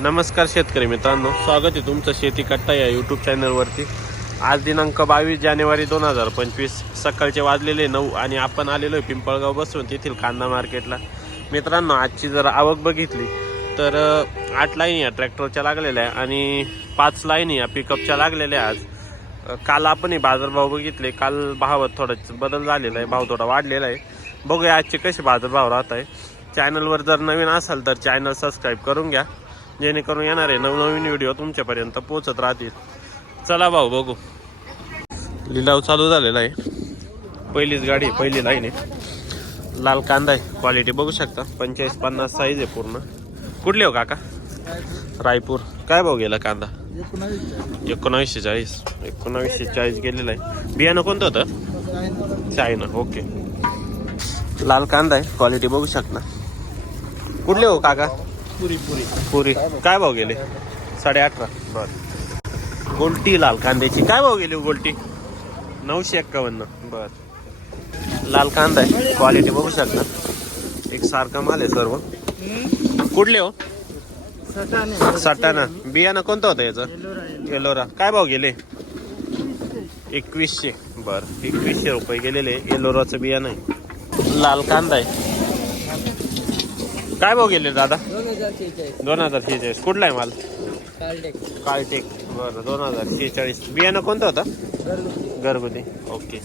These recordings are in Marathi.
नमस्कार शेतकरी मित्रांनो स्वागत आहे तुमचं शेती कट्टा या यूट्यूब चॅनलवरती आज दिनांक बावीस जानेवारी दोन हजार पंचवीस सकाळचे वाजलेले नऊ आणि आपण आलेलो आहे पिंपळगाव बसून तेथील कांदा मार्केटला. मित्रांनो आजची जर आवक बघितली तर आठ लाईन या ट्रॅक्टरच्या लागलेल्या आहे आणि पाच लाईन या पिकअपच्या लागलेल्या आज. काल आपणही बाजारभाव बघितले काल भावात थोडा बदल झालेला आहे भाव थोडा वाढलेला आहे. बघूया आजचे कसे बाजारभाव राहत आहे. चॅनलवर जर नवीन असाल तर चॅनल सबस्क्राईब करून घ्या. जेणेकरून येणारे नवनवीन व्हिडिओ तुमच्यापर्यंत पोहोचत राहतील. चला भाऊ बघू. लिलाव चालू झालेला आहे. पहिलीच गाडी पहिली लाईन आहे. लाल कांदा आहे. क्वालिटी बघू शकता. पंचेचाळीस पन्नास साईज आहे पूर्ण. कुठले हो काका? रायपूर. काय भाऊ गेला कांदा? एकोणावीसशे चाळीस एकोणावीसशे चाळीस गेलेला आहे. बियाणं कोणतं होतं? चायना. ओके लाल कांदा आहे. क्वालिटी बघू शकता. कुठले हो काका? पुरी पुरी. पुरी. काय भाव गेले? साडे अठरा बर. गोलटी लाल कांद्याची. काय भाव गेली हो गोलटी? नऊशे एक्कावन्न. बर. लाल कांदा आहे. क्वालिटी बघू शकता. एक सारखा माल आहे सर्व. कुठले हो? सटाणा. बियाणं कोणतं होतं याचं? एलोरा. काय भाव गेले? एकवीसशे. बर. एकवीसशे रुपये गेलेले. एलोराचं बियाणं आहे. लाल कांदा आहे. काय भाव गेले दादा? दोन हजार शेहेचाळीस. कुठला आहे माल? कालटेक. बरं दोन हजार शेहेचाळीस. बियाणं कोणतं होतं? घरगुती. ओके.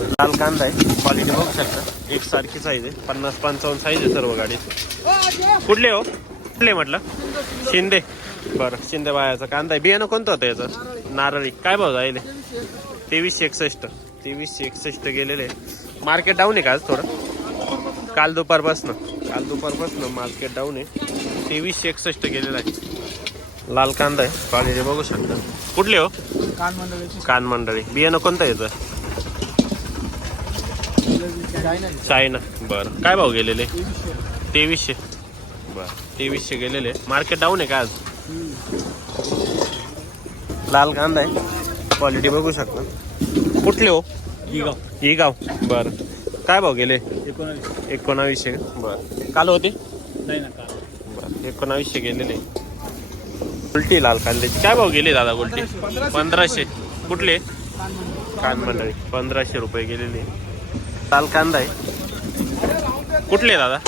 लाल कांदा आहे. क्वालिटी बघू शकता. एक सारखी साईज आहे. पन्नास पंचावन्न साईज आहे सर्व गाडीत. कुठले हो? कुठले म्हटलं? शिंदे बरं शिंदे बायाचा कांदा आहे. बियाणं कोणतं होतं याचं? नारळी. काय भाव जाईल तेवीसशे एकसष्ट. तेवीसशे एकसष्ट. गेलेले. मार्केट डाऊन आहे का आज थोडं? काल दुपारपासनं. काल दुपारपासनं मार्केट डाऊन आहे. तेवीसशे एकसष्ट गेलेलं आहे. लाल कांदा आहे. क्वालिटी बघू शकता. कुठले हो? कान मंडळाची. कान मंडळी. बियाणं कोणतं याचं? चायना. बरं. काय भाव गेलेले? तेवीसशे. बरं. तेवीसशे गेलेले. मार्केट डाऊन आहे का आज? लाल कांदा आहे. क्वालिटी बघू शकता. कुठले हो गाव. ही गाव. बरं. काय भाव गेले? एकोणावीस एकोणावीसशे. बरं. काल होते? नाही ना काल. बरं. एकोणावीसशे गेलेले. उलटी लाल कांद्याची. काय भाव गेले दादा उलटी? पंधराशे. कुठले? कान मंडळी. पंधराशे रुपये गेलेले. लाल कांदा आहे. कुठले दादा?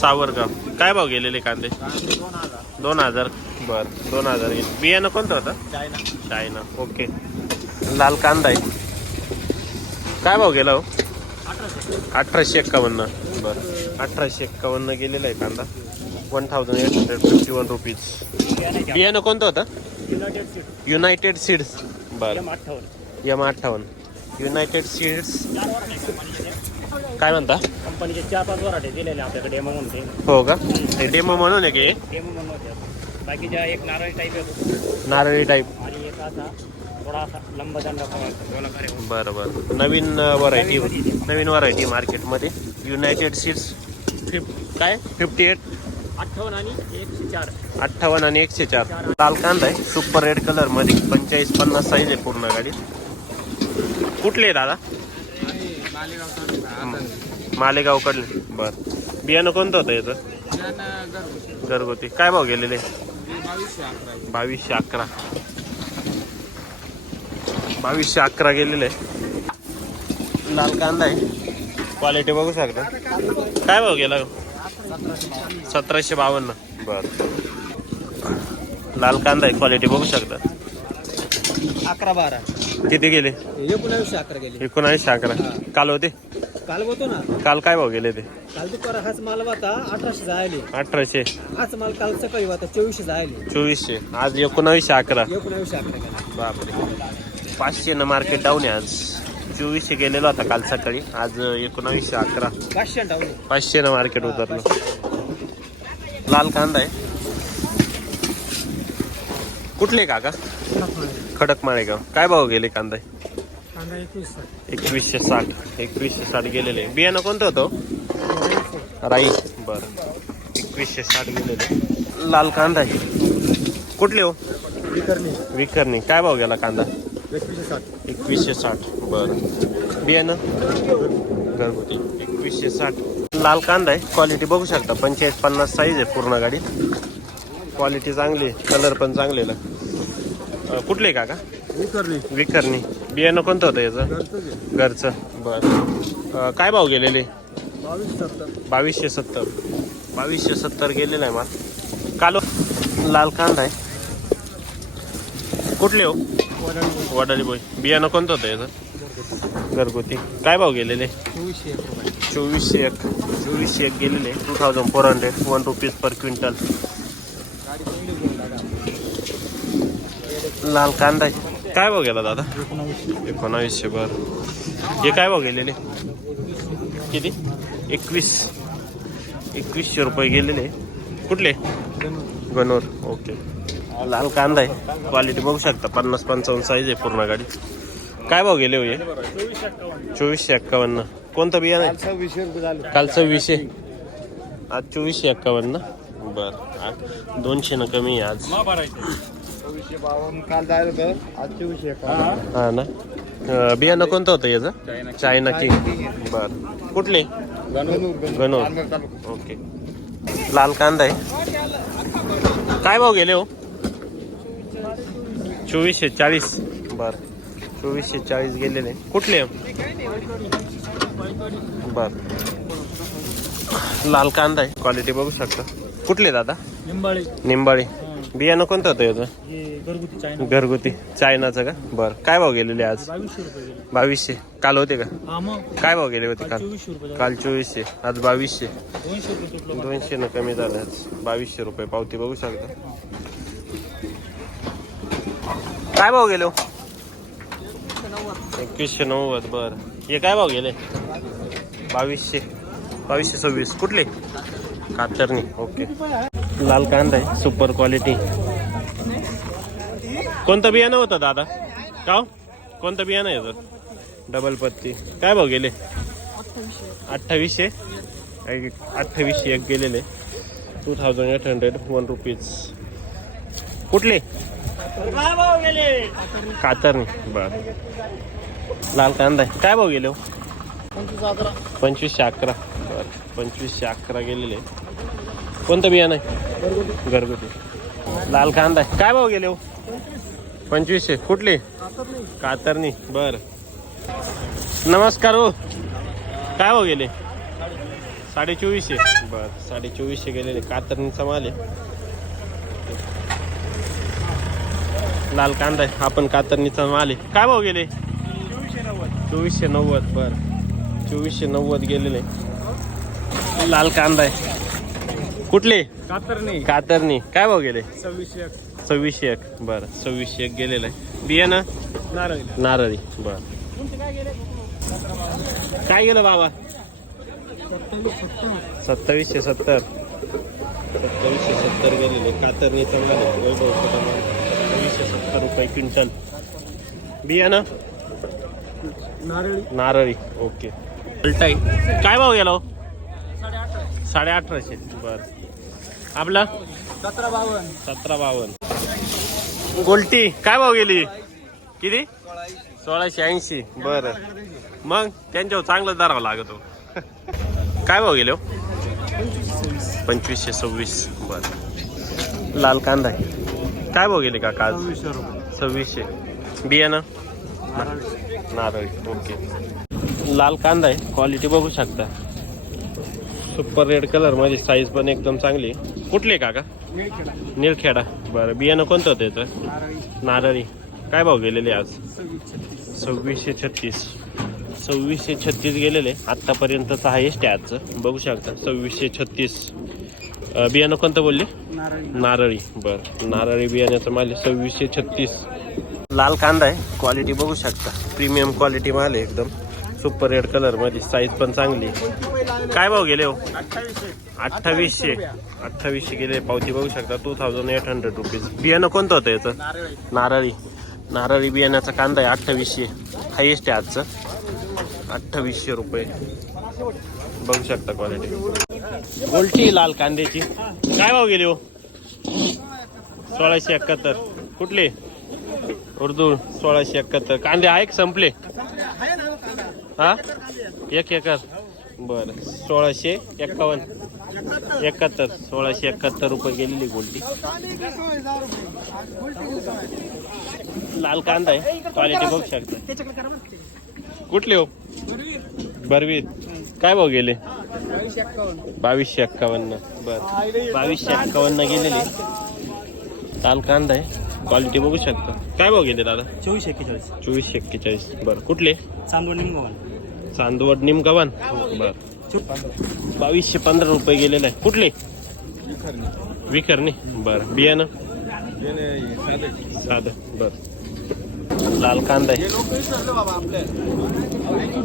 सावरगाव. काय भाव गेलेले कांदे? दोन हजार दोन हजार. बरं. दोन हजार गेले. बियाणं कोणतं होतं? चायना. चायना. ओके. लाल कांदा आहे. काय भाव गेला हो? अठराशे एक्कावन्न. बरं. अठराशे एक्कावन्न गेलेला आहे कांदा. One thousand eight hundred fifty one rupees बियाणं कोणतं होतं? युनायटेड सीड्स बरं. यम अठ्ठावन्न. युनायटेड सीड्स काय म्हणता? कंपनीचे चार पाच वराटे दिलेले आपल्याकडे डेमो म्हणून ते हो का? हे डेमो म्हणून आहे की? डेमो म्हणून बाकीच्या एक नारळी टाईप नारळी टाईप आणि एक असा गोलाकार आहे. बरं बरं. नवीन व्हरायटी नवीन व्हरायटी मार्केटमध्ये युनायटेड सीड्स फिफ काय? फिफ्टी एट अठ्ठावन्न आणि एकशे चार. अठ्ठावन्न आणि एकशे चार. लाल कांदा आहे सुपर रेड कलरमध्ये. पंचेचाळीस पन्नास साईज आहे पूर्ण गाडी. कुठले आहे दादा? मालेगावकडले बर. बियाणं कोणतं होतं याचं? घरगुती. काय भाव गेलेले? बावीसशे अकरा. बावीसशे अकरा गेलेले. लाल कांदा आहे. क्वालिटी बघू शकता. काय भाव गेला? सतराशे बावन्न. बर. लाल कांदा आहे क्वालिटी बघू शकता. अकरा बारा. किती गेले? एकोणावीसशे अकरा गेले. एकोणावीसशे अकरा. काल होते? काल होतो ना. काल काय भाव गेले ते? काल दुपार हाच माल होता अठराशे जायले. अठराशे. हाच माल काल सकाळी होता चोवीसशे जायले. चोवीसशे. आज एकोणावीसशे अकरा. एकोणावीसशे अकरा बापरे. पाचशे न मार्केट डाऊन आहे आज. चोवीसशे गेलेला होता काल सकाळी. आज एकोणावीसशे अकरा. पाचशे टावले पाचशे न मार्केट उतरलं. लाल कांदा आहे. कुठले काका? खडक माळेगाव काय भाव गेले कांदा? कांदा एकवीस एकवीसशे साठ. एकवीसशे साठ गेलेले. बियाणं कोणतं होतं? राई. बरं. एकवीसशे साठ गेलेले. लाल कांदा आहे. कुठले हो? विकरणी. विकरणी. काय भाव गेला कांदा? एकवीसशे साठ. एकवीसशे साठ. बरं. बियाणं? घरगुती. एकवीसशे साठ. लाल कांदा आहे. क्वालिटी बघू शकता. पंचेचाळीस पन्नास साईज आहे पूर्ण गाडी क्वालिटी चांगली कलर पण चांगलेला. कुठले काका? विकरली विकरणी. बियाणं कोणतं होतं याचं? घरचं. बरं. काय भाव गेलेले? बावीस सत्तर. बावीसशे सत्तर. बावीसशे सत्तर गेलेलं आहे माल. कालो लाल कांदा आहे. कुठले हो? वडाली बोय. बियाणं कोणतं होतं याचं? घरगुती. काय भाव गेलेले? चोवीसशे एक. चोवीसशे एक गेलेले. Two thousand four hundred one rupees per quintal लाल कांदा. काय भाव गेला दादा? एकोणावीसशे भर हे काय भाव गेलेले? किती? एकवीस. एकवीसशे रुपये गेलेले. कुठले? गणोर. ओके. लाल कांदा आहे. क्वालिटी बघू शकता. पन्नास पंचावन्न साईज आहे पूर्ण गाडी. काय भाव गेले हो हे? चोवीसशे एक्कावन्न. कोणतं बियाणं आहे? काल सव्वीसशे आज चोवीसशे एक्कावन्न. बरं. दोनशे न कमी आहे आज. हा ना? बियाणं कोणतं होतं याचं? चायना किंग बर. कुठले? गणूर. ओके. लाल कांदा आहे. काय भाव गेले हो? चोवीसशे चाळीस. बर. चोवीसशे चाळीस गेलेले. कुठले? बर. लाल कांदा आहे. क्वालिटी बघू शकता. कुठले दादा? निंबाळी. निंबाळी. बियाणं कोणतं होतं याचं? घरगुती चायना. घरगुती. चायनाचं का? बर. काय भाव गेलेले आज? बावीसशे काल होते का? हा मग. काय भाव गेले होते काल. काल? चोवीसशे आज बावीसशे. दोनशे न कमी झालं. आज बावीसशे रुपये पावती बघू शकता. काय भाव गेलो? एकवीसशे नव्वद बर. हे काय भाव गेले? बावीसशे. बावीसशे सव्वीस. कुठले? कातरणी. ओके. लाल कांदा आहे. सुपर क्वालिटी कोणतं बियाणं होतं दादा? का कोणतं बियाणं आहे डबल पत्ती. काय भाव गेले? अठ्ठावीसशे. अठ्ठावीसशे एक गेलेले. Two thousand eight hundred one rupees कुठले? काय भाव गेले? कातरणी बर. लाल कांदा आहे. काय भाव गेले हो? पंचवीस अकरा पंचवीसशे अकरा. बर. पंचवीसशे अकरा गेलेले. कोणतं बियाणं आहे? घरगुती. लाल कांदा आहे. काय भाव गेले हो? पंचवीसशे. कुठले? कातरणी बर. नमस्कार हो. काय भाव गेले? साडे चोवीसशे बर. साडे चोवीसशे गेलेले. कातरणीचा माल आहे. लाल कांदा आहे. आपण कातरणीचा माल आहे. काय भाव गेले? चोवीसशे नव्वद चोवीसशे नव्वद बर. चोवीसशे नव्वद गेलेले. लाल कांदा आहे. कुठले? कातर नाही कातरणी. काय भाव गेले? सव्वीसशे एक. सव्वीसशे एक. बरं. सव्वीसशे एक गेलेलं आहे. बियाणं नारळी. नारळी. बर. काय गेलं बाबा? सत्तावीसशे सत्तर. सत्तावीसशे सत्तर गेलेले. कातरणीचं माल आहे, सत्तावीसशे सत्तर रुपये क्विंटल. बियाणं नारळी. नारळी. ओके. उलटाई. काय भाव गेला हो? साडे अठराशे बर. आपला? सतरा बावन्न सतरा बावन्न गोल्टी काय भाव गेली? किती? सोळाशे ऐंशी. बर. मग त्यांच्यावर चांगलं धरावं लागत हो. काय भाव गेले हो? पंचवीसशे सव्वीस. बर. लाल कांदा. काय भाव गेले काका आज? सव्वीसशे बियाणं नारळी. ओके. लाल कांदा आहे. क्वालिटी बघू शकता. सुपर रेड कलरमध्ये साईज पण एकदम चांगली. कुठले काका? निरखेडा बरं बियाणं कोणतं होतं याचं? नारळी. काय भाव गेलेले आज? सव्वीसशे छत्तीस. सव्वीसशे छत्तीस. गेलेले. आत्तापर्यंतचं हायेस्ट आहे आजचं. बघू शकता. सव्वीसशे छत्तीस. बियाणं कोणतं बोलले? नारळी. बर. नारळी बियाण्याचं माल आहे सव्वीसशे छत्तीस. लाल कांदा आहे. क्वालिटी बघू शकता. प्रीमियम क्वालिटी माल आहे एकदम. सुपर रेड कलरमध्ये. साईज पण चांगली. काय भाव गेले हो? अठ्ठावीसशे. अठ्ठावीसशे गेले. पावती बघू शकता. Two thousand eight hundred rupees बियाणं कोणतं होतं याचं? नारळी. नारळी. नारळी बियाण्याचा कांदा आहे. अठ्ठावीसशे. हायेस्ट आहे आजचं. अठ्ठावीसशे रुपये. बघू शकता क्वालिटी उलटी लाल कांद्याची. काय भाव गेली हो? सोळाशे एकाहत्तर. कुठले? उर्दू सोळाशे एकाहत्तर. कांदे आहे संपले? हा? एक एकर. बर. सोळाशे एक्कावन्न एकाहत्तर. सोळाशे एकाहत्तर रुपये गेलेली गोल्टी लाल कांदा आहे. क्वालिटी बघू शकता. कुठले हो? बरवी काय भाव गेले? बावीसशे एक्कावन्न. बर. बावीसशे एक्कावन्न गेलेली. लाल कांदा आहे. क्वालिटी बघू शकता. काय भाव गेले दादा? चोवीस एक्केचाळीस. चोवीसशे एक्केचाळीस. बरं. कुठले? चांदवड निमगोवन. चांदवड निमगव्हाण बर. बावीसशे पंधरा रुपये गेलेले आहे कुठले? विकरणी बर. बियाणं? साधं. बर. लाल कांदा आहे.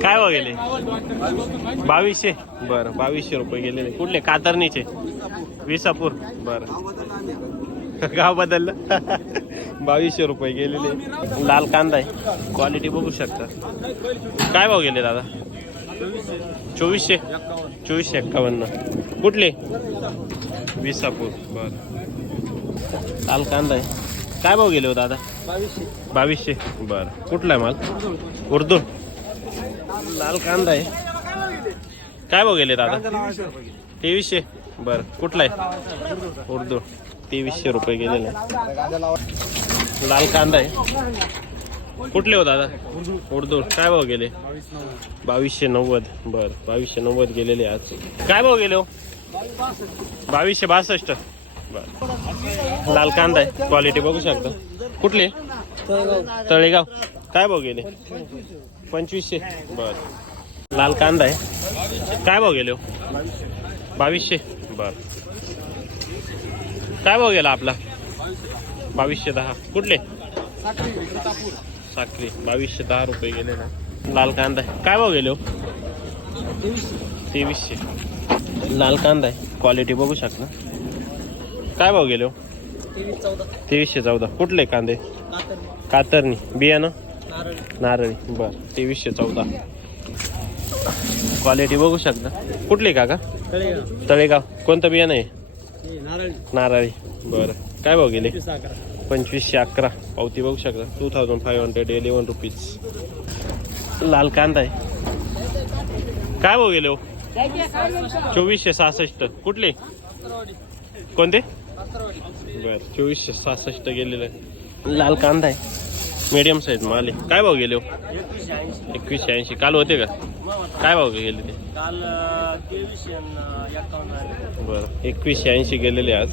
काय भाव गेले? बावीसशे. बरं बावीसशे रुपये गेलेले. कुठले? कातरणीचे. विसापूर. बरं. गाव बदललं. बावीसशे रुपये गेलेले. लाल कांदा आहे. क्वालिटी बघू शकता. काय भाव गेले दादा? चोवीसशे. चोवीसशे एक्कावन्न. कुठले? विसापूर. बरं. लाल कांदा आहे. काय भाव गेले हो दादा? बावीसशे. बरं. कुठला आहे माल? उर्दू. लाल कांदा आहे. काय भाव गेले दादा? तेवीसशे. बरं. कुठला आहे? उर्दू. तेवीसशे रुपये गेलेले. लाल कांदा आहे. कुठले हो दादा? उर्दू. काय भाव गेले? बावीसशे नव्वद. बर. बावीसशे नव्वद गेलेले आज. काय भाव गेले हो? बावीसशे बासष्ट. लाल कांदा आहे. क्वालिटी बघू शकता. कुठली? तळेगाव. काय भाव गेले? पंचवीसशे. बर. लाल कांदा आहे. काय भाव गेले हो? बावीसशे. बर. काय भाव गेला आपला? बावीसशे दहा. कुठले? साखरी. बावीसशे दहा रुपये गेले ना. लाल कांदा आहे. काय भाव गेले हो? तेवीसशे. लाल कांदा आहे. क्वालिटी बघू शकता. काय भाव गेले हो? तेवीसशे चौदा. कुठले कांदे? कातरणी. बियाणं? नारळी. बर तेवीसशे चौदा. क्वालिटी बघू शकता. कुठले काका? तळेगाव. कोणतं बियाणं आहे? नारळी. बरं. काय भाव गेले? पंचवीसशे अकरा. पावती बघू शकता. Two thousand five hundred eleven rupees लाल कांदा आहे. काय भाव गेले हो? चोवीसशे सहासष्ट. कुठले? कोणते? बर चोवीसशे सहासष्ट गेलेलं आहे. लाल कांदा आहे. मीडियम साईज माल काय भाव गेले हो? एकवीसशे ऐंशी. काल होते का? काय भाव गेले ते? बरं एकवीसशे ऐंशी गेलेले आज.